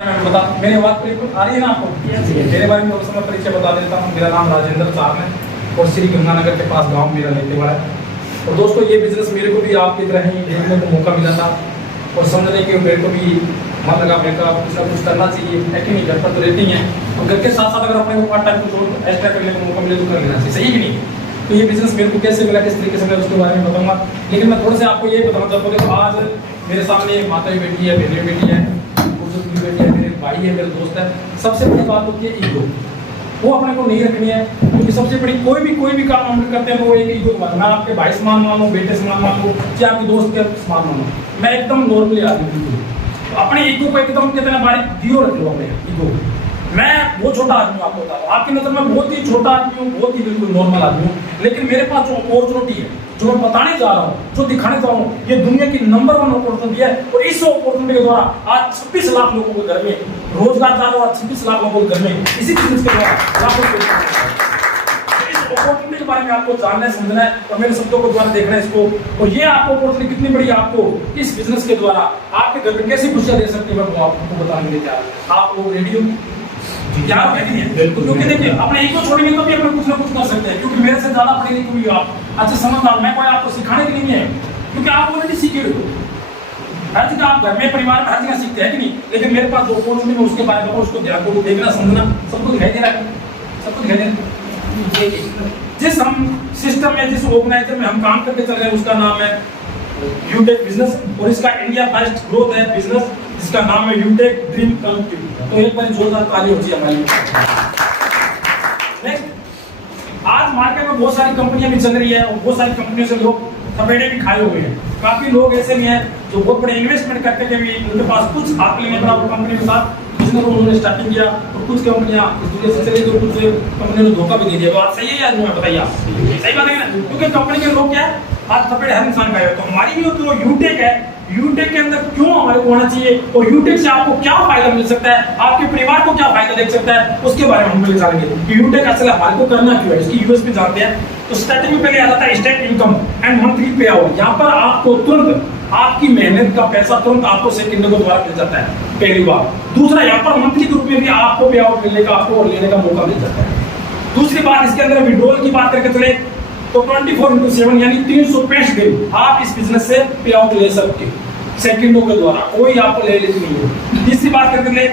बता मेरी आवाज बिल्कुल आ रही है ना आपको? मेरे बारे में थोड़ा सा परिचय बता देता हूँ। मेरा नाम राजेंद्र साहब है और श्री गंगानगर के पास गांव मेरा रहने वाला है। और दोस्तों ये बिजनेस मेरे को भी आपकी तरह ही देखने को मौका मिला था और समझने के मेरे को भी मन लगा मेरे का कुछ ना कुछ करना चाहिए है कि नहीं। घर पर तो रहती हैं और घर के साथ साथ अगर अपने को पार्ट टाइम कुछ और एक्स्ट्रा करने का मौका मिले तो कर लेना चाहिए, सही कि नहीं। तो ये बिजनेस मेरे को कैसे मिला, किस तरीके से मैं उसके बारे में बताऊंगा, लेकिन मैं थोड़ा सा आपको ये बताना चाहता हूँ। देखो आज मेरे सामने माता की बेटी है, मेरी बेटी है, बेटी है, मेरे भाई है, मेरे दोस्त है। सबसे बड़ी बात होती है ईगो, वो अपने को नहीं रखनी है, क्योंकि सबसे बड़ी कोई भी काम हम करते हैं वो एक ईगो के बाद। मैं आपके भाई समान मानो, बेटे समान मानो, या आपके दोस्त के समान मानो, मैं एकदम नॉर्मली आदमी हूँ। तो अपने ईगो को एकदम कहते हैं बारीक जीरो रख लो अपने ईगो। मैं बहुत छोटा आदमी हूँ, आपको बता रहा हूँ, आपकी नजर में बहुत ही छोटा आदमी हूँ, बहुत ही बिल्कुल नॉर्मल आदमी हूँ, लेकिन मेरे पास जो अपॉर्चुनिटी है, जो मैं बताने जा रहा हूँ, जो दिखाने जा रहा हूँ, ये दुनिया की नंबर 1 अपॉर्चुनिटी है। और इस अपॉर्चुनिटी के द्वारा आज 26 लाख लोगों को घर में रोजगार जा रहा है, 26 लाख लोगों को घर में इसी बिजनेस के द्वारा लाखों अपॉर्चुनिटी के बारे में आपको जानना है, समझना है और मेरे शब्दों को द्वारा देखना है इसको। और ये आपको अपॉर्चुनिटी कितनी बड़ी आपको इस बिजनेस के द्वारा आपके घर में कैसी खुशियां दे सकती है, मैं वो आपको बताने के लिए तैयार हूं। आप लोग रेडी हो? क्या बिल्कुल, क्योंकि देखिए अपने ईगो छोड़ेंगे तो भी अपने कुछ ना कुछ कर सकते हैं, क्योंकि मेरे से ज्यादा पढ़े लिखे भी आप अच्छे समझदार, मैं कोई आपको सिखाने के लिए नहीं है, क्योंकि आप ऑलरेडी सीखे हो। हर जगह आप घर में परिवार में हर जगह सीखते हैं कि नहीं, लेकिन मेरे पास जो अपॉर्चुनिटी है उसके बारे में उसको ध्यान को देखना समझना सबको दिखाई दे रहा है, सबको दिखाई दे रहा है। जिस हम सिस्टम में, जिस ऑर्गेनाइजर में हम काम करके चल रहे हैं उसका नाम है यूटेक बिजनेस, और इसका इंडिया फर्स्ट ग्रोथ है बिजनेस, जिसका नाम है यूटेक ड्रीम कलेक्टिव। तो एक बार जोरदार ताली हो जाए हमारी। नेक्स्ट, आज मार्केट में बहुत सारी कंपनियां भी चल रही है और बहुत सारी कंपनियों से लोग थपेड़े भी खाए हुए हैं। काफी लोग ऐसे भी हैं जो बहुत बड़े इन्वेस्टमेंट करते हैं, भी उनके पास कुछ हाथ में बड़ा कंपनी के साथ बिजनेस उन्होंने स्टार्टिंग किया और कुछ कंपनियां इस दुनिया से चली गई, कुछ कंपनियों ने धोखा भी दे दिया। बात सही है या नहीं बताइए आप? सही बात है ना, क्योंकि कंपनी के लोग क्या है हाथ थपेड़े हर इंसान का है। तो हमारी भी जो यूटेक है, यूटेक के अंदर क्यों हमारे को होना चाहिए और यूटेक से आपको क्या फायदा मिल सकता है, आपके परिवार को क्या फायदा देख सकता है, उसके बारे में हम पहले जानेंगे कि यूटेक असल हमारे को करना क्यों है। इसकी यूएसपी जानते हैं। तो स्टार्टिंग में पहले आ जाता है स्टेट इनकम एंड मंथली पे आउट। यहाँ पर आपको तुरंत आपकी मेहनत का पैसा तुरंत आपको सेकंड को द्वारा मिल जाता है, पहली बात। दूसरा, यहाँ पर मंथली के रूप में भी आपको पे आउट मिलने का, आपको लेने का मौका मिल जाता है। दूसरी बात, इसके अंदर विड्रॉल की बात करके चले तो 24/7 यानी 365 दिन आप इस बिजनेस से पे आउट ले सकते हैं सेकंडों के द्वारा, कोई आपको ले लेती नहीं है। तीसरी बात करके ले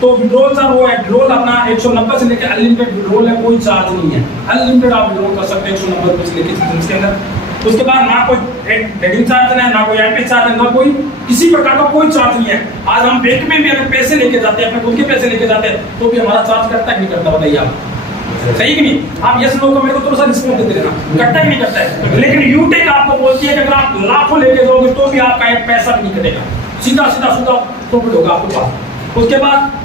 तो विड्रॉल सर वो है, विड्रॉल अपना 190 से लेकर अनलिमिटेड विड्रॉल है, कोई चार्ज नहीं है, अनलिमिटेड आप विड्रॉल कर सकते हैं 190 रुपए से लेकर बिजनेस के अंदर। उसके बाद ना कोई ट्रेडिंग चार्ज है, ना कोई आईपी चार्ज है, ना कोई किसी प्रकार का कोई चार्ज नहीं है। आज हम बैंक में भी अगर पैसे लेके जाते हैं, अपने खुद के पैसे लेके जाते हैं, तो भी हमारा चार्ज करता है नहीं करता, बताइए आप? सही कि नहीं? आप यस नो का मेरे को थोड़ा सा रिस्पॉन्स देते रहना, करता ही नहीं करता है। लेकिन यूटेक आपको बोलती है कि अगर आप लाखों लेके जाओगे तो भी आपका एक पैसा भी नहीं कटेगा, सीधा प्रॉफिट होगा आपके पास। उसके बाद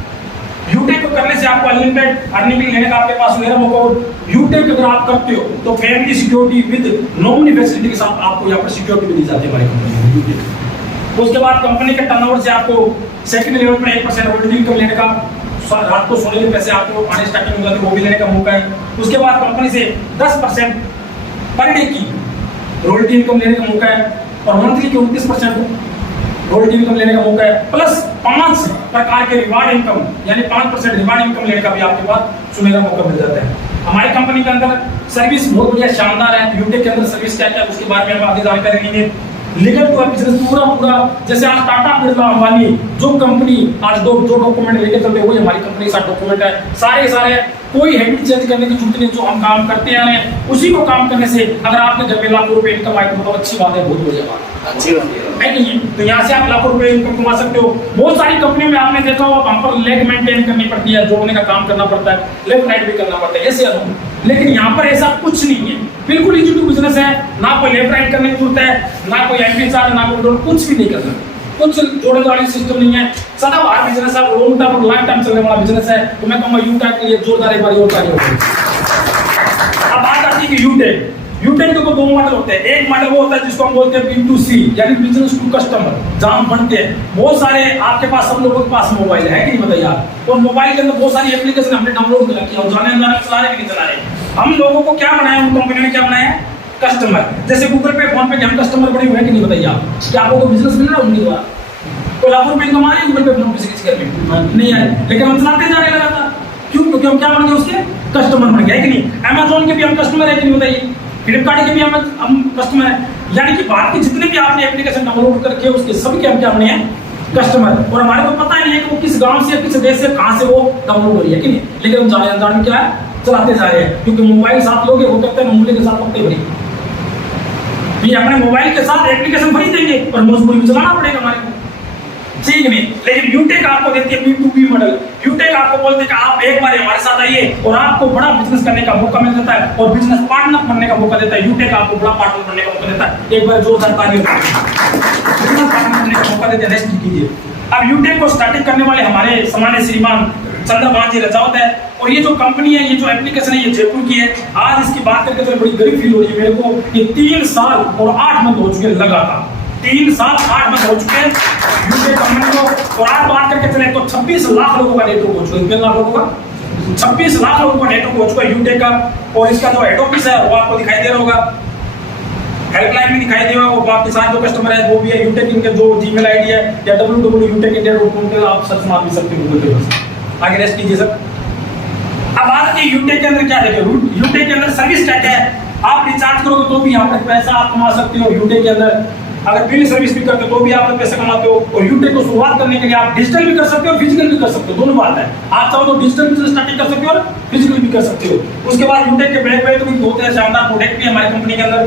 यूटेक को करने से आपको अनलिमिटेड अर्निंग लेने का आपके पास मेरा मौका हो। यूटेक अगर आप करते हो तो family security with nominee facility के साथ आपको यहाँ पर सिक्योरिटी भी दी जाती है हमारी कंपनी में। उसके बाद कंपनी के टर्नओवर से आपको सेकंड लेवल पर 1% रोयल्टी इनकम लेने का, रात को सोने के पैसे आपको आने स्टार्टिंग में वो भी लेने का मौका है। उसके बाद कंपनी से 10% पर डे की रॉयल्टी इनकम लेने का मौका है और मंथली के 29% रॉयल्टी इनकम लेने का मौका है, प्लस 5 प्रकार के रिवार्ड इनकम यानी 5% रिवार्ड इनकम लेने का भी आपके पास सुनहरा मौका मिल जाता है। हमारी कंपनी के अंदर सर्विस बहुत बढ़िया शानदार है। यूटेक के अंदर सर्विस क्या क्या है उसके बारे में हम आगे जानकारी लेंगे। लीगल टू बिजनेस पूरा जैसे आज टाटा बिरला अंबानी जो कंपनी आज जो डॉक्यूमेंट लेके चलते हैं वही हमारी कंपनी के साथ डॉक्यूमेंट है, सारे कोई हैबिट चेंज करने की जरूरत नहीं। जो हम काम करते आ रहे हैं उसी को काम करने से अगर आपके घर में लाखों रुपए इनकम आए तो बहुत अच्छी बात है, बहुत बढ़िया बात है नहीं? तो यहाँ से आप लाखों रुपए इनकम कमा सकते हो। बहुत सारी कंपनियों में आपने देखा होगा वहां पर लेग मेंटेन करनी पड़ती है, जोड़ने का काम करना पड़ता है, लेफ्ट राइट भी करना पड़ता है, ऐसे लेकिन यहाँ पर ऐसा कुछ नहीं है, बिल्कुल इजी टू बिजनेस है। ना कोई लेफ्ट राइट करने की जरूरत है, ना कोई आईपी चार्ज, ना कोई कुछ भी नहीं करना, कुछ जोड़ने वाली सिस्टम नहीं है। सदाबहार बिजनेस है, लॉन्ग टर्म और लॉन्ग टर्म चलने वाला बिजनेस है। तो मैं कहूँगा यूटेक के लिए जोरदार एक बार और ताली हो गई। अब बात आती है कि यूटेक के दो मॉडल होते हैं। एक मॉडल वो होता है जिसको हम बोलते हैं B2C यानी बिजनेस टू कस्टमर, जहां हम बनते हैं। बहुत सारे आपके पास सब लोगों के पास मोबाइल है कि नहीं बताइए आप? और मोबाइल के अंदर बहुत सारी एप्लीकेशन हमने डाउनलोड कर रखी है और जाने चला रहे कि नहीं चला रहे। हम लोगों को क्या बनाया, उन कंपनी ने क्या बनाया है? कस्टमर। जैसे गूगल पे, फोन पे के हम कस्टमर बने हुए हैं कि नहीं बताइए आप? क्या आपको बिजनेस मिल रहा है उनके द्वारा? कोई लाखों रुपए कमा रहे गूगल पे फोन पे से कर नहीं आए, लेकिन हम चलाते जा रहे लगातार। क्यों? क्योंकि हम क्या बन गए, उसके कस्टमर बन गए कि नहीं। अमेजोन के भी हम कस्टमर है कि नहीं बताइए, फ्लिपकार्ट के भी हम कस्टमर है। यानी कि बात की जितने भी आपने एप्लीकेशन डाउनलोड करके उसके सभी के हम क्या बने हैं, कस्टमर। और हमारे को पता ही नहीं है कि वो किस गांव से, किस देश से, कहां से वो डाउनलोड हो रही है कि नहीं, लेकिन हम जाने अनजाने में क्या है, चलाते जा रहे हैं। क्योंकि मोबाइल साथ लोगे, वो कहते हैं मोबाइल के साथ पत्ते भरी, ये अपने मोबाइल के साथ एप्लीकेशन भरी देंगे पर मजबूरी में चलाना पड़ेगा हमारे को, ठीक नहीं। लेकिन यूटेक आपको देती है B2B मॉडल। यूटेक आपको बोलते हैं कि आप एक बार हमारे साथ आइए और आपको बड़ा बिजनेस करने का मौका मिल जाता है और बिजनेस पार्टनर बनने का मौका देता है। यूटेक आपको बड़ा पार्टनर बनने का मौका देता है। एक बार जोरदार ताली हो, बिजनेस पार्टनर बनने का मौका देते हैं। नेक्स्ट कीजिए। अब यूटेक को स्टार्टिंग करने वाले हमारे सम्मानित श्रीमान चंद्रभान जी रजावत है, और ये जो कंपनी है, ये जो एप्लीकेशन है, ये जयपुर की है। आज इसकी बात करके तो बड़ी गर्व फील हो रही है मेरे को। ये 3 साल और 8 मंथ हो चुके लगातार, 3 साल 8 मंथ हो चुके हैं यूटेक कंपनी को। और आज बात करके चले तो 26 लाख लोगों का नेटवर्क हो चुका है। कितने लाख लोगों का? 26 लाख लोगों का नेटवर्क हो चुका है यूटेक का। और इसका जो हेड ऑफिस है वो आपको दिखाई दे रहा होगा, हेल्पलाइन भी दिखाई देगा। वो आपके साथ जो कस्टमर है वो भी है यूटेक, इनके जो जीमेल आईडी है या www.utekindia.com पे आप सर्च मार भी सकते हो गूगल पे। आगे रेस्ट कीजिए सर। अब बात की यूटेक के अंदर क्या देखिए, यूटेक के अंदर सर्विस क्या क्या है। आप रिचार्ज करोगे तो भी यहाँ पर पैसा आप कमा सकते हो यूटेक के अंदर। अगर बिल सर्विस भी करते हो तो भी आप पैसे कमाते हो। और यूटेक को शुरुआत करने के लिए आप डिजिटल भी कर सकते हो, फिजिकल भी कर सकते हो, दोनों बात है। आप चाहो तो डिजिटल बिजनेस स्टार्टिंग कर सकते हो और फिजिकल भी कर सकते हो। उसके बाद यूटेक के बैक पे तो भी बहुत शानदार प्रोडक्ट भी है हमारी कंपनी के अंदर,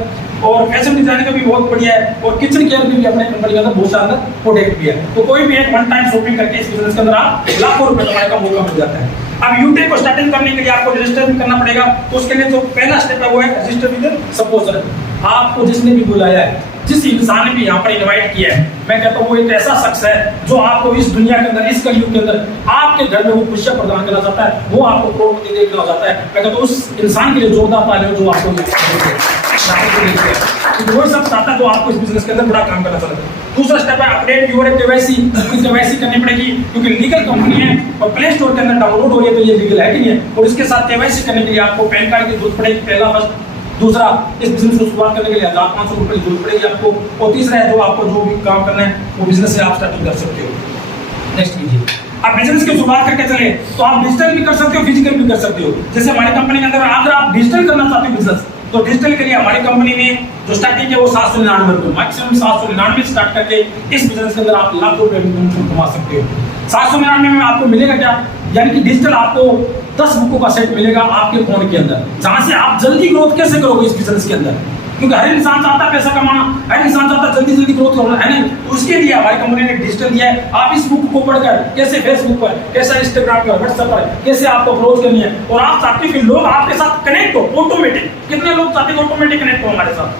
और फैशन डिजाइनिंग का भी बहुत बढ़िया है, और किचन केयर की भी अपने कंपनी के अंदर बहुत शानदार प्रोडक्ट भी है। तो कोई भी एक वन टाइम शॉपिंग करके इस बिजनेस के अंदर आप लाखों रुपए कमाने का मौका मिल जाता है। अब यूटेक को स्टार्टिंग करने के लिए आपको रजिस्टर भी करना पड़ेगा। तो उसके लिए जो पहला स्टेप है वो है रजिस्टर विद सपोजर। आपको जिसने भी बुलाया है, जिस इंसान ने भी यहाँ पर इनवाइट किया है, मैं कहता हूँ वो एक ऐसा शख्स है जो आपको इस दुनिया के अंदर, इस कलयुग के अंदर आपके घर में वो खुशियां प्रदान करना चाहता है, वो आपको करोड़पति देखना चाहता है। मैं कहता हूँ उस इंसान के लिए जोरदार तालियां जो आपको वो सब चाहता है जो आपको इस बिजनेस के अंदर बड़ा काम करना चाहता है। दूसरा स्टेप है अपडेट यूर केवाईसी। केवाईसी करनी पड़ेगी क्योंकि लीगल कंपनी है और प्ले स्टोर के अंदर डाउनलोड हो रही है तो ये लीगल है कि नहीं है। और इसके साथ केवाईसी करने के लिए आपको पैन कार्ड की जरूरत पड़ेगी, पहला फर्स्ट। दूसरा, इस बिजनेस को शुरुआत करने के लिए 1500 रुपए की जरूरत पड़ेगी आपको। और तीसरा है जो आपको जो भी काम करना है वो बिजनेस से आप स्टार्टिंग कर सकते हो। नेक्स्ट कीजिए। आप बिजनेस की शुरुआत करके चले तो आप डिजिटल भी कर सकते हो, फिजिकल भी कर सकते हो। जैसे हमारी कंपनी के अंदर अगर आप डिजिटल करना चाहते हो बिजनेस, तो डिजिटल के लिए हमारी कंपनी में जो स्टार्टिंग है वो 799 रुपए, मैक्सिमम 799 स्टार्ट करके इस बिजनेस के अंदर आप लाखों रुपए कमा सकते हो। 799 में आपको मिलेगा क्या, यानी कि डिजिटल आपको 10 बुकों का सेट मिलेगा आपके फोन के अंदर, जहां से आप जल्दी ग्रोथ कैसे करोगे इस बिजनेस के अंदर। क्योंकि हर इंसान चाहता है पैसा कमाना, हर इंसान चाहता है जल्दी जल्दी ग्रोथ करना, है ना। तो उसके लिए हमारी कंपनी ने डिजिटल दिया है। आप इस बुक को पढ़कर कैसे फेसबुक पर, कैसे इंस्टाग्राम पर, व्हाट्सएप पर कैसे आपको अप्रोच करनी है, और आप चाहते हैं कि लोग आपके साथ कनेक्ट हो ऑटोमेटिक। कितने लोग चाहते हैं ऑटोमेटिक कनेक्ट हो हमारे साथ,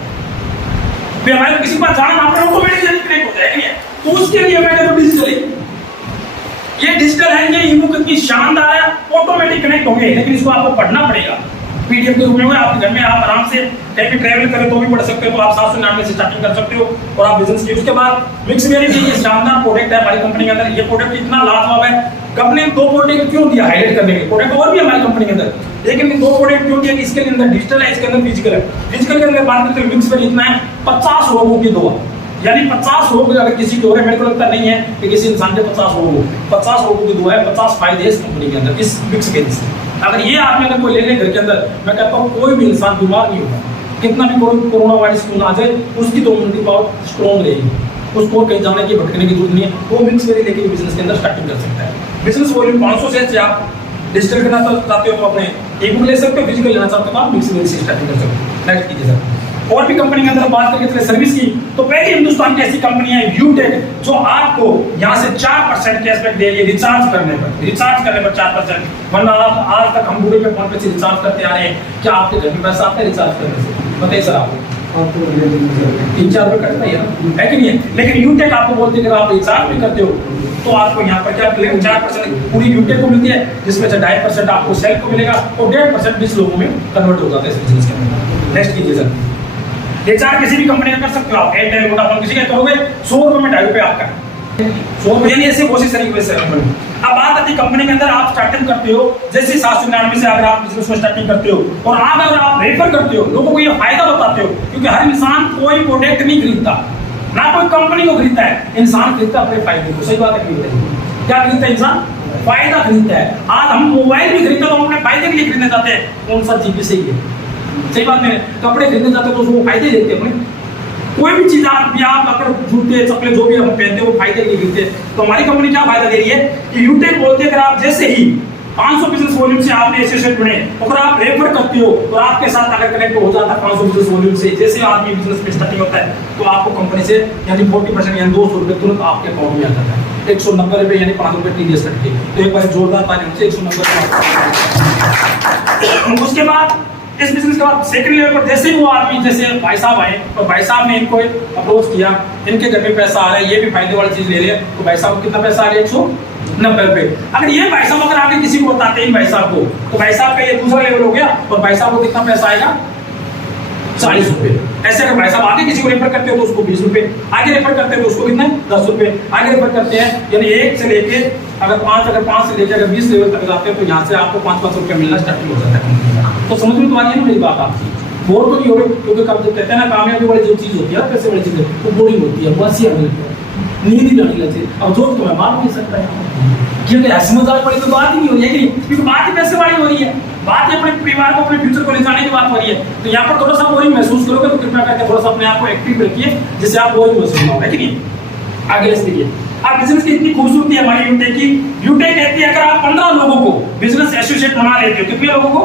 फिर हमारे किसी के पास जाना आप ऑटोमेटिक कनेक्ट हो जाए, नहीं है। तो उसके लिए मैं कहता हूं डिजिटल, ये डिजिटल है, ये ई बुक इतनी शानदार है, ऑटोमेटिक कनेक्ट होंगे। लेकिन इसको आपको पढ़ना पड़ेगा पीडीएफ के रूप में। आपके घर में आप आराम से कहीं भी ट्रैवल करें तो भी पढ़ सकते हो। तो आप 799 से स्टार्टिंग कर सकते हो और आप बिजनेस की। उसके बाद मिक्स वेरी भी ये शानदार प्रोडक्ट है हमारी कंपनी के अंदर। ये प्रोडक्ट इतना लाजवाब है, कंपनी ने 2 प्रोडक्ट क्यों दिया हाईलाइट करने के लिए। प्रोडक्ट और भी हमारी कंपनी के अंदर, लेकिन 2 प्रोडक्ट क्यों दिया कि इसके अंदर डिजिटल है, इसके अंदर फिजिकल है। फिजिकल के अंदर बात करते हैं मिक्स वेरी इतना है 50 रोगों की दवा, यानी 50 रोग अगर किसी को हो रहे, मेरे को लगता नहीं है कि किसी इंसान के 50 रोग हो। 50 रोगों की दवा है, 50 फायदे इस कंपनी के अंदर इस मिक्स के से। अगर ये आदमी अगर कोई ले ले घर के अंदर, मैं कहता हूँ कोई भी इंसान बीमार नहीं होगा। कितना भी कोरोना वायरस क्यों आ जाए, उसकी तो इम्यूनिटी पावर स्ट्रॉन्ग रहेगी, उसको कहीं जाने की भटकने की जरूरत नहीं है। वो मिक्स वेरी लेके बिजनेस के अंदर स्टार्टिंग कर सकता है। बिजनेस वॉल्यूम 500 से आप डिजिटल करना चाहते हो तो अपने ई बुक ले सकते हो, फिजिकल लेना चाहते हो तो आप मिक्स वेरी से स्टार्टिंग कर सकते हो। नेक्स्ट कीजिए सर। और भी कंपनी के अंदर बात करके चले सर्विस की, तो पहली हिंदुस्तान की ऐसी कंपनी है यूटेक जो आपको यहाँ से 4% कैशबैक दे रही है रिचार्ज करने पर। रिचार्ज करने पर 4%, वरना आप आज तक हम गूगल पे फोन पे से रिचार्ज करते आ रहे हैं। क्या आपके घर में पैसा आता है रिचार्ज करने से? बताइए सर आपको। 3-4 रुपए कटता है कि नहीं है। लेकिन यूटेक आपको बोलते हैं कि आप रिचार्ज भी करते हो तो आपको यहाँ पर क्या मिलेगा, 4% पूरी यूटेक को मिलती है, जिसमें से 2.5% आपको सेल को मिलेगा और 1.5% 20 लोगों में कन्वर्ट हो जाता है इस बिजनेस के अंदर। नेक्स्ट कीजिए सर। रिचार्ज किसी भी कंपनी में कर सकते हो आप, एयरटेल वोडाफोन किसी का करोगे 100 रुपए में 2.5 रुपए आपका 100 रुपए, यानी ऐसे बहुत सी तरीके से कंपनी। अब बात आती है कंपनी के अंदर आप स्टार्टिंग करते हो, जैसे 799 से अगर आप बिजनेस को स्टार्टिंग करते हो और अगर आप रेफर करते हो, लोगों को ये फायदा बताते हो, क्योंकि हर इंसान कोई प्रोडक्ट नहीं खरीदता, ना कोई कंपनी को खरीदता है, इंसान खरीदता है अपने फायदे को। सही बात है, खरीदता है क्या खरीदता है इंसान? फायदा खरीदता है। आज हम मोबाइल भी खरीदते तो हम अपने फायदे के लिए खरीदने जाते हैं, कौन सा चीज सही है? सही बात नहीं। कपड़े खरीदने जाते हैं तो उसको फायदे देते हैं अपने। कोई भी चीज आप अगर जूते चप्पले जो भी हम पहनते हैं वो फायदे के लिए खरीदते हैं। तो हमारी कंपनी क्या फायदा दे रही है कि यूटेक बोलते हैं अगर आप जैसे ही 500 बिजनेस वॉल्यूम से आपने एसोसिएट बने, अगर आप रेफर करते हो तो आपके साथ अगर कनेक्ट हो जाता है 500 बिजनेस वॉल्यूम से, जैसे आदमी बिजनेस में स्टार्टिंग होता है तो आपको कंपनी से यानी 40% यानी 200 रुपये तुरंत आपके अकाउंट में आ जाता है। 190 रुपये यानी 5 रुपये टीडीएस कट के। तो एक बार जोरदार ताली से 190। उसके बाद इस बिजनेस के बाद सेकंड लेवल पर जैसे ही वो आदमी जैसे भाई साहब आए और भाई साहब ने इनको अप्रोच किया, इनके घर में पैसा आ रहा है, ये भी फायदे वाली चीज ले रहे हैं, तो भाई साहब को कितना पैसा आ रहा है? 190 रुपये। अगर ये भाई साहब अगर आगे किसी को बताते हैं भाई साहब को, तो भाई साहब का ये दूसरा लेवल हो गया और भाई साहब को कितना पैसा आएगा? 40 रुपये। ऐसे अगर भाई साहब आगे किसी को रेफर करते हो तो उसको 20 रुपये, आगे रेफर करते हैं तो उसको कितना? 10 रुपये आगे रेफर करते हैं। यानी 1 से लेके अगर 5 से लेके अगर 20 लेवल तक जाते हैं तो यहाँ से आपको 5-5 रुपये मिलना स्टार्टिंग हो जाता है। तो समझ में तो आ रही है ना मेरी बात आपकी? बोर तो नहीं हो रही, क्योंकि कब जब कहते हैं ना कामयाबी वाली जो चीज होती है पैसे वाली चीज तो बोरिंग होती है, बस ही नींद ही नहीं लगती। अब जो तो मैं मान नहीं सकता है क्योंकि हंसी मजाक पड़ी तो बात ही नहीं हो रही है कि क्योंकि बात ही पैसे वाली हो रही है, बात ही अपने परिवार को अपने फ्यूचर को ले जाने की बात हो रही है। तो यहाँ पर थोड़ा सा बोरिंग महसूस करोगे तो कृपया करके थोड़ा सा अपने आप को एक्टिव रखिए जिससे आप बोरिंग महसूस ना हो, है कि नहीं? आगे देखिए आप बिजनेस की इतनी खूबसूरती है हमारी यूटेक की। यूटेक कहती है अगर आप 15 लोगों को बिजनेस एसोसिएट बना लेते हो, कितने लोगों को?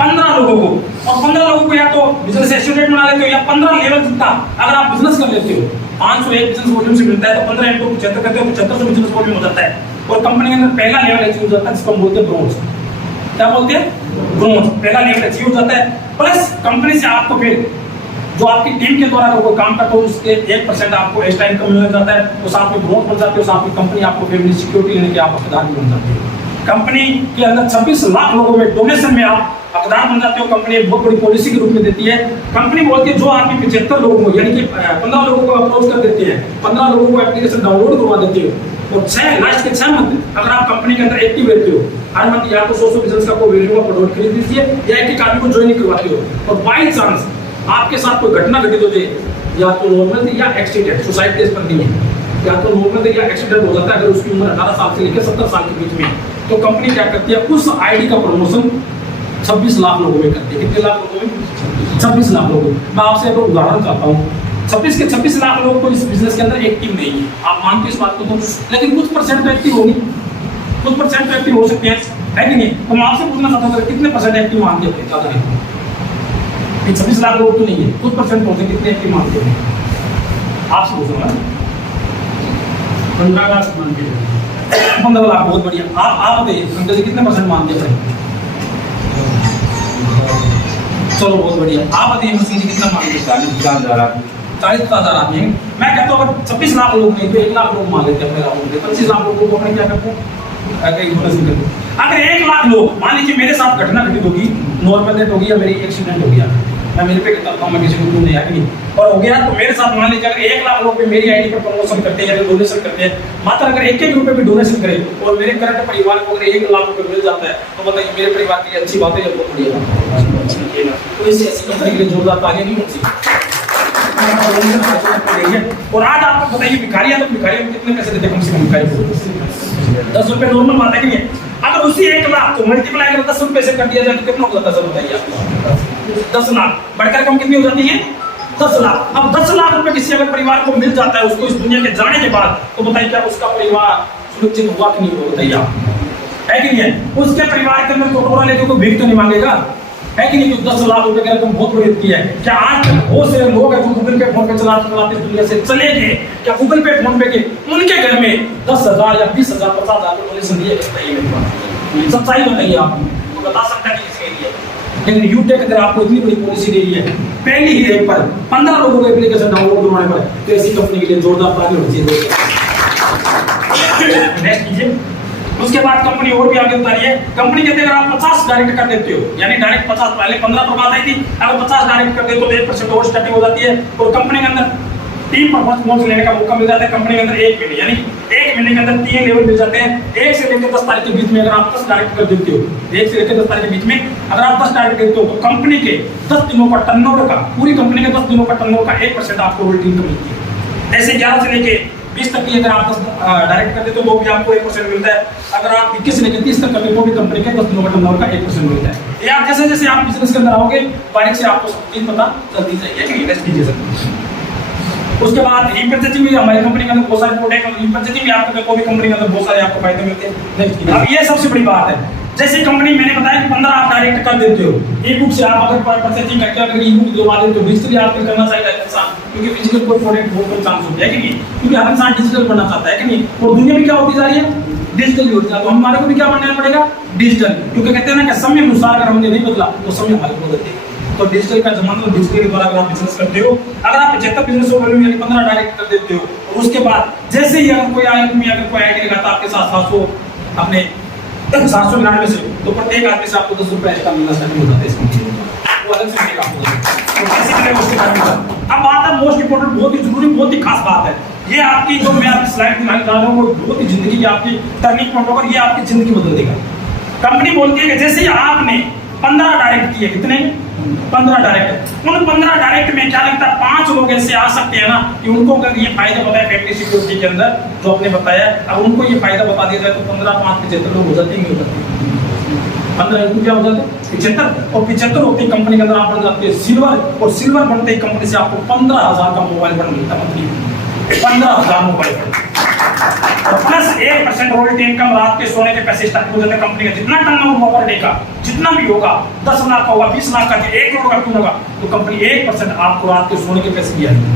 15 लोगों को। और 15 लोगों को या तो बिजनेस एसोसिएट बना लेते हो या 15 लेवल जितना अगर आप बिजनेस कर लेते हो, 501 बिजनेस वॉल्यूम से मिलता है तो 15 इंटू 75 करते हो 7500 बिजनेस वॉल्यूम हो जाता है। और कंपनी के अंदर पहला लेवल अचीव हो जाता है जिसको हम बोलते हैं ब्रोंज। क्या बोलते हैं? ब्रोंज। पहला लेवल अचीव हो जाता है। प्लस कंपनी से आपको फिर जो आपकी टीम के द्वारा कोई काम करता है उसके 1% आपको एक्स्ट्रा इनकम मिल जाता है, तो साथ में ग्रोथ बन जाती है, साथ में कंपनी आपको फैमिली सिक्योरिटी लेने के आप हकदार भी बन जाते हो। कंपनी के अंदर 26 लाख लोगों में डोनेशन में आप हकदार बन जाते हो। कंपनी एक बहुत बड़ी पॉलिसी के रूप में देती है। कंपनी बोलती है जो आदमी 75 लोगों को यानी कि 15 लोगों को अप्रोच कर देते हैं, 15 लोगों को एप्लीकेशन डाउनलोड करवा देते हो और 6 लास्ट के 6 मंथ अगर आप कंपनी के अंदर एक्टिव रहते हो, हर मंथ या तो 100 बिजनेस का कोई वैल्यू का प्रोडक्ट खरीद लीजिए या एक आदमी को ज्वाइन करवाते हो और बाई चांस आपके साथ कोई घटना घटित हो जाए, या तो नॉर्मल या एक्सीडेंट, सुसाइड केस पर नहीं है, या तो नॉर्मल या एक्सीडेंट हो जाता है अगर उसकी उम्र 18 साल से लेकर 70 साल के बीच में, तो कंपनी क्या करती है उस आईडी का प्रमोशन 26 लाख लोगों में करती है। कितने लाख लोगों में? 26 लाख लोगों। मैं आपसे एक उदाहरण चाहता हूँ, 26 के 26 लाख लोग तो इस बिजनेस के अंदर एक्टिव नहीं है, आप मानते इस बात को तो, लेकिन कुछ परसेंट तो एक्टिव होगी, कुछ परसेंट तो एक्टिव हो सकते हैं, है कि नहीं? तो मैं आपसे पूछना चाहता हूँ कितने परसेंट एक्टिव मानते हो? ज्यादा नहीं, 26 लाख लोग तो नहीं है, कुछ परसेंट होते कितने एक्टिव मानते हो? आपसे पूछूंगा। 15 लाख मानते हैं। 15 लाख, बहुत बढ़िया। आप बताइए अंकल जी कितने परसेंट मानते हैं? चलो बहुत बढ़िया। आप बताइए मसीह जी कितना मानते हैं? 40,000 आदमी हैं। मैं कहता हूँ अगर 26 लाख लोग नहीं तो 1 लाख लोग मान लेते हैं अपने लाभों के, 25 लाख लोगों को अपने क्या करते हैं? अगर 1 लाख लोग मान लीजिए मेरे साथ घटना घटित होगी, नॉर्मल डेथ होगी या मेरी एक्सीडेंट हो गया, मैं मेरे पे करता हूँ, मैं किसी को नहीं आएगी और हो गया, तो मेरे साथ मान लीजिए अगर 1 लाख लोग भी मेरी आईडी पर प्रमोशन करते हैं या डोनेशन करते हैं, मात्र अगर 1-1 रुपए भी डोनेशन करें और मेरे करंट परिवार को अगर 1 लाख रुपए मिल जाता है तो बताइए मेरे परिवार की अच्छी बात है या बहुत बढ़िया बात है? तो इसे ऐसी कंपनी के लिए जोरदार तालियां नहीं होती। और आज आपको बताइए भिखारियां, तो भिखारियों में कितने पैसे देते? कम से कम भिखारी को 10 रुपए नॉर्मल बात है कि नहीं? अगर उसी 1 लाख को मल्टीप्लाई अगर 10 रुपए से कर दिया जाए तो कितना हो जाता है? बताइए आप। 10 लाख बढ़कर कम कितनी हो जाती है? 10 लाख। अब 10 लाख रुपए किसी अगर परिवार को मिल जाता है उसको इस दुनिया के जाने के बाद, तो बताइए क्या उसका परिवार सुरक्षित हुआ कि नहीं हुआ? बताइए आप, है कि नहीं है? उसके परिवार के अंदर कटोरा लेके कोई भीख तो नहीं मांगेगा, है कि नहीं? तो 10 लाख रुपए की रकम बहुत बड़ी होती है। क्या आज बहुत से लोग हैं जो गूगल पे फोन पे चलाते दुनिया से चले गए, क्या गूगल पे फोन पे के उनके घर में 10,000 या 20,000 50,000 डोनेशन दिए? सच्चाई बताइए आप, तो बता सकता है किसके लिए? लेकिन यूटेक अगर आपको इतनी बड़ी पॉलिसी दे रही है पहली ही रेट पर 15 लोगों को एप्लीकेशन डाउनलोड करवाने पर, तो ऐसी कंपनी के लिए जोरदार ताली होनी चाहिए। नेक्स्ट कीजिए। उसके बाद कंपनी और भी आगे उतारी है। कंपनी कहते हैं अगर आप 50 डायरेक्ट कर देते हो, यानी डायरेक्ट 50, पहले 15 पर बात आई थी, अगर 50 डायरेक्ट कर देते हो तो 1% और स्टार्टिंग हो जाती है और कंपनी के अंदर 3 परफॉर्मेंस लेने का मौका मिल जाता है। कंपनी के अंदर 1 महीने, यानी 1 महीने के अंदर 3 लेवल मिल जाते हैं। 1 से लेकर 10 तारीख के बीच में अगर आप 10 डायरेक्ट कर देते हो, 1 से लेकर 10 तारीख के बीच में अगर आप 10 डायरेक्ट करते हो तो कंपनी के 10 दिनों का टर्नओवर का, पूरी कंपनी के 10 दिनों का टर्नओवर का 1% आपको रोयल्टी इनकम मिलती है। जैसे 11 से लेके 20 तक की अगर आप डायरेक्ट करते तो वो भी आपको 1% मिलता है। अगर आप 21 से लेकर 30 तक करते तो भी कंपनी के 10 दिनों का टर्नओवर का 1% मिलता है। ये आप जैसे जैसे आप बिजनेस के अंदर आओगे बारीक से आपको सब चीज पता चलती जाएगी कि इन्वेस्ट कीजिए सर। उसके बाद रीपर्चेजिंग भी हमारी कंपनी के अंदर बहुत सारे प्रोडक्ट और रीपर्चेजिंग भी आपको कोई भी कंपनी के अंदर बहुत सारे आपको फायदे मिलते हैं। नेक्स्ट अब ये सबसे बड़ी बात है, जैसे कंपनी मैंने बताया कि 15 आप डायरेक्ट कर देते हो, ई बुक से आप अगर परचेजिंग करके अगर ई बुक दिलवा देते हो डिजिटली आप करना चाहिए इंसान, क्योंकि फिजिकल कोई प्रोडक्ट बहुत कम चांस होता है कि नहीं, क्योंकि हर इंसान डिजिटल बनना चाहता है कि नहीं, और दुनिया में क्या होती जा रही है डिजिटल होती जा रही है। तो हमारे को भी क्या बनना पड़ेगा डिजिटल, क्योंकि कहते हैं ना कि समय अनुसार अगर हमने नहीं बदला तो समय हमारे बदल देगा। तो डिजिटल का जमाना, डिजिटल के द्वारा अगर आप बिजनेस करते हो, अगर आप 75 बिजनेस हो वॉल्यूम यानी 15 डायरेक्ट कर देते हो, और उसके बाद जैसे ही अगर कोई आईडी लगाता आपके साथ 700 अपने 799 से, तो प्रत्येक आदमी से आपको 10 रुपए एक्स्ट्रा मिलना स्टार्ट हो जाता है। इसमें वो अलग से मिलेगा आपको। तो कैसे मिलेगा उसके बारे में अब बात है मोस्ट इंपोर्टेंट, बहुत ही जरूरी, बहुत ही खास बात है। ये आपकी जो मैं आपकी स्लाइड दिखाने जा रहा हूँ वो बहुत ही जिंदगी की आपकी टर्निंग पॉइंट होगा, ये आपकी जिंदगी बदल देगा। कंपनी बोलती है कि जैसे ही आपने 15 डायरेक्ट किए, कितने 15 डायरेक्ट, उन 15 डायरेक्ट में क्या लगता है 5 लोग ऐसे आ सकते हैं ना कि उनको अगर ये फायदा बताया फैमिली सिक्योरिटी के अंदर जो आपने बताया, अब उनको ये फायदा बता दिया जाए तो 15 5 75 लोग हो जाते हैं, नहीं हो जाते 15 इंटू क्या हो जाते हैं 75, और 75 होती है कंपनी के अंदर आप बन जाते हैं सिल्वर, और सिल्वर बनते ही कंपनी से आपको 15,000 का मोबाइल फोन मिलता है मंथली, 15,000 मोबाइल फोन, और प्लस 1% रॉयल्टी इनकम रात के सोने के पैसे स्टार्ट हो जाते हैं कंपनी का। जितना टर्नओवर होगा पर डे का, जितना भी होगा 10 लाख का होगा, 20 लाख का, 1 करोड़ का क्यों होगा, तो कंपनी 1% आपको रात के सोने के पैसे भी आएंगे।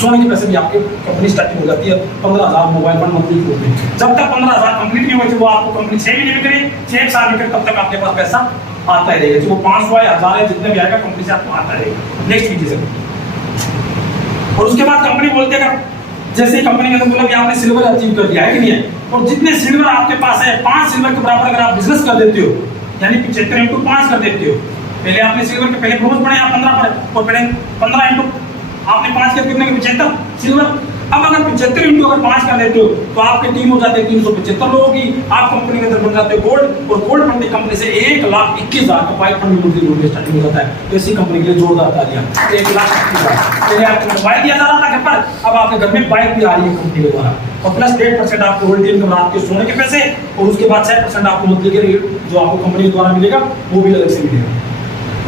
सोने के पैसे भी आपके कंपनी स्टार्टिंग हो जाती है 15,000 मोबाइल फोन मंथली को। जब तक 15,000 कंप्लीट नहीं हुई वो आपको कंपनी 6 महीने में करे, 6 साल में करे, तब तक आपके पास पैसा आता ही रहेगा। वो 500 है 1000 है जितने भी आएगा कंपनी से आपको आता रहेगा। नेक्स्ट कीजिए सर। और उसके बाद कंपनी बोलती है जैसे कंपनी के अंदर बोला कि आपने सिल्वर अचीव कर दिया है कि नहीं है, और जितने सिल्वर आपके पास है 5 सिल्वर के बराबर अगर आप बिजनेस कर देते हो, यानी 75 इंटू 5 कर देते हो, पहले आपने सिल्वर के पहले प्रोमोट बढ़े आप 15 पर, और पहले 15 इंटू आपने 5 कर कितने के 75 सिल्वर। अब अगर 75 इंटू अगर 5 कर देते हो तो आपकी टीम हो जाती है 375 लोगों की, आप कंपनी के अंदर बन जाते हो गोल्ड, और गोल्ड फंड कंपनी से 1,21,000 का पाइप फंड मंथली स्टार्टिंग हो जाता है। तो इसी कंपनी के लिए जोरदार तालियां। 1,21,000 पहले आपको मोबाइल दिया जा रहा था घर पर, अब आपके घर में बाइक भी आ रही है कंपनी के द्वारा, और प्लस 1% आपको रॉयल्टी इनकम रात के सोने के पैसे, और उसके बाद 6% आपको मंथली के जो आपको कंपनी के द्वारा मिलेगा वो भी अलग से मिलेगा।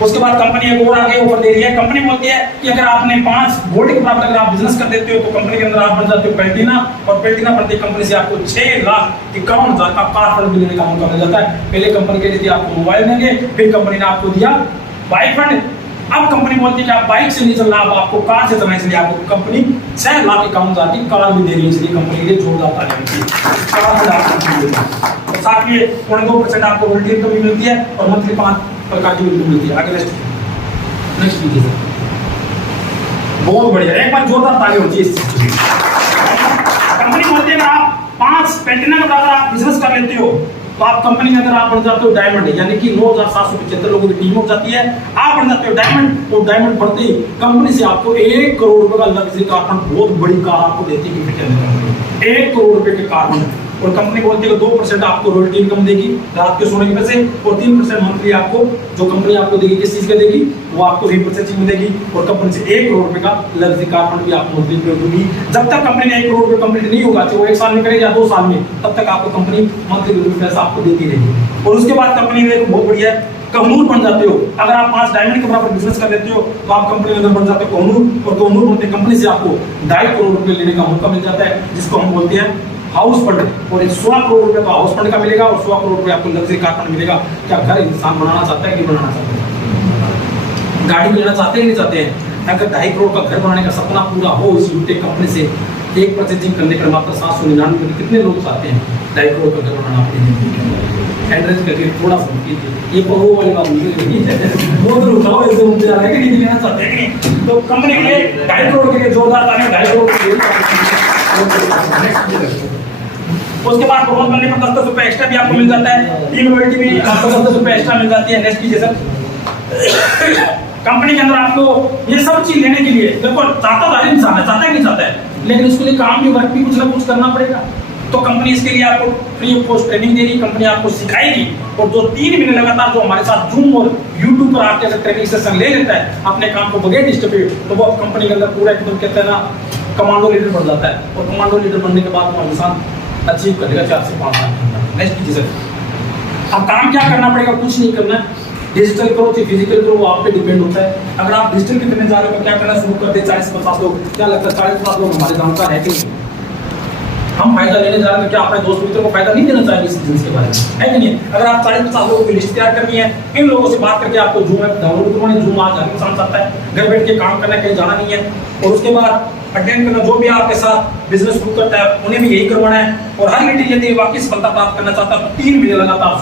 उसके बाद कंपनी एक और आगे ऊपर दे रही है, कंपनी बोलती है कि अगर आपने 5 गोल्ड के बराबर अगर आप बिजनेस कर देते हो तो कंपनी के अंदर आप बन जाते हो प्लेटिना, और प्लेटिना प्रत्येक कंपनी से आपको 6,51,000 का कार फंड लेने का मौका मिल जाता है। पहले कंपनी के लिए आपको मोबाइल देंगे, फिर कंपनी ने आपको दिया बाइक फंड। अब कंपनी बोलती है कि आप बाइक से नहीं चलना, अब आपको कार से चलना, इसलिए आपको कंपनी 6,51,000 की कार भी दे रही है, इसलिए कंपनी के लिए जोरदार तालियां। साथ में 2% आपको रॉयल्टी इनकम भी मिलती है, और मंथली 5 प्रकार की इनकम मिलती है। आगे नेक्स्ट कीजिए सर। बहुत बढ़िया, एक बार जोरदार ताली होती है इस चीज की। कंपनी बोलती है आप 5 प्लेटिना के बराबर आप बिजनेस कर लेते हो तो आप कंपनी के अंदर आप बन जाते हो डायमंड, यानी कि 9,775 लोगों की टीम हो जाती है, आप बन जाते हो डायमंड, और डायमंड बढ़ते ही कंपनी से आपको 1 करोड़ रुपए का लग्जरी कार फंड, बहुत बड़ी कार आपको देती है कंपनी, 1 करोड़ रुपए के कार फंड। और कंपनी बोलती है 2% आपको रॉयल्टी इनकम देगी रात के सोने के पैसे, और 3% मंथली आपको जो कंपनी आपको देगी किस चीज का देगी, वो आपको रीपर्चेजिंग में देगी, और कंपनी से 1 करोड़ रुपए का लग्जरी कार फंड भी आपको मंथली पे देगी। जब तक कंपनी ने 1 करोड़ रुपए कंप्लीट नहीं होगा, चाहे वो 1 साल में करे या 2 साल में, तब तक आपको कंपनी मंथली पैसा आपको देती रहेगी। और उसके बाद कंपनी ने एक बहुत बढ़िया कोहनूर बन जाते हो। अगर आप 5 डायमंड के बराबर बिजनेस कर लेते हो तो आप कंपनी के अंदर बन जाते हो कोहनूर, और कोहनूर बनते कंपनी से आपको 2.5 करोड़ रुपए लेने का मौका मिल जाता है, जिसको हम बोलते हैं हाउस फंड। और 100 करोड़ रुपए का हाउस फंड का मिलेगा, और 100 करोड़ रुपए आपको लग्जरी कार फंड मिलेगा। क्या घर इंसान बनाना चाहता है कि बनाना चाहता है, गाड़ी लेना चाहते हैं नहीं चाहते हैं? अगर 2.5 करोड़ का घर बनाने का सपना पूरा हो इस यूटेक कंपनी से, एक परचेजिंग करने पर मात्र 799 कितने लोग चाहते हैं 2.5 करोड़ का घर बनाना अपने एड्रेस करके थोड़ा सा ये पढ़ो वाली बात नहीं है, वो तो रुकाओ ऐसे मुझे आ रहा है कि नहीं लेना चाहते हैं कि नहीं। तो कंपनी के लिए 2.5 करोड़ के लिए जोरदार तालियां, 2.5 करोड़ के लिए। उसके बाद प्रमोट करने पर 10 रुपए एक्स्ट्रा भी आपको मिल जाता है, टीम लॉयल्टी भी आपको 10 रुपए एक्स्ट्रा मिल जाती है। नेक्स्ट कीजिए सर। कंपनी के अंदर आपको ये सब चीज लेने के लिए देखो चाहता तो हर इंसान है, चाहता है नहीं चाहता है, लेकिन उसके लिए काम भी वर्क भी कुछ ना कुछ करना पड़ेगा। तो कंपनी इसके लिए आपको फ्री ऑफ कॉस्ट ट्रेनिंग दे रही, कंपनी आपको सिखाएगी, और जो 3 महीने लगातार जो हमारे साथ जूम और यूट्यूब पर आके अगर ट्रेनिंग सेशन ले लेता है अपने काम को बगैर डिस्टर्ब, तो वो कंपनी के अंदर पूरा एकदम कहते हैं ना कमांडो लीडर बन जाता है, और कमांडो लीडर बनने के बाद वो इंसान अचीव करेगा 4 से 5 साल के अंदर। नेक्स्ट कीजिए सर। अब काम क्या करना पड़ेगा? कुछ नहीं करना है, डिजिटल करो चाहे फिजिकल करो, वो आप पे डिपेंड होता है। अगर आप डिजिटल के करने जा रहे हो तो क्या करना शुरू करते हैं 40-50 लोग, क्या लगता है 40-50 लोग हमारे गाँव का है कि नहीं? हम फायदा लेने जा रहे हैं, क्या अपने दोस्त मित्रों को फायदा नहीं देना चाहिए इस बिजनेस के बारे में, है कि नहीं? अगर आप 40-50 लोगों की लिस्ट तैयार करनी है, इन लोगों से बात करके आपको जूम ऐप डाउनलोड करवाना है। जूम आज हर इंसान चाहता है घर बैठ के काम करना, कहीं जाना नहीं है, और उसके बाद अटेंड करना। जो भी आपके साथ बिजनेस शुरू करता है उन्हें भी यही करवाना है। और हर मीटिंग यदि वाकई सफलता प्राप्त करना चाहता है तो 3 महीने लगातार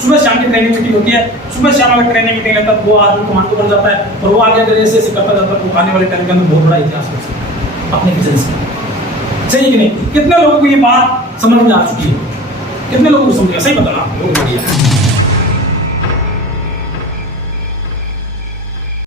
सुबह शाम की ट्रेनिंग मीटिंग होती है। सुबह शाम अगर ट्रेनिंग मीटिंग लेता है वो आदमी कमांडो बन जाता है, और वो आगे अगर ऐसे करता जाता है तो आने वाले टाइम के अंदर बहुत बड़ा इतिहास कर सकता है अपने बिजनेस में। सही कि नहीं? कितने लोगों को ये बात समझ में आ चुकी है? कितने लोगों को समझ गया? सही बताना आप लोग।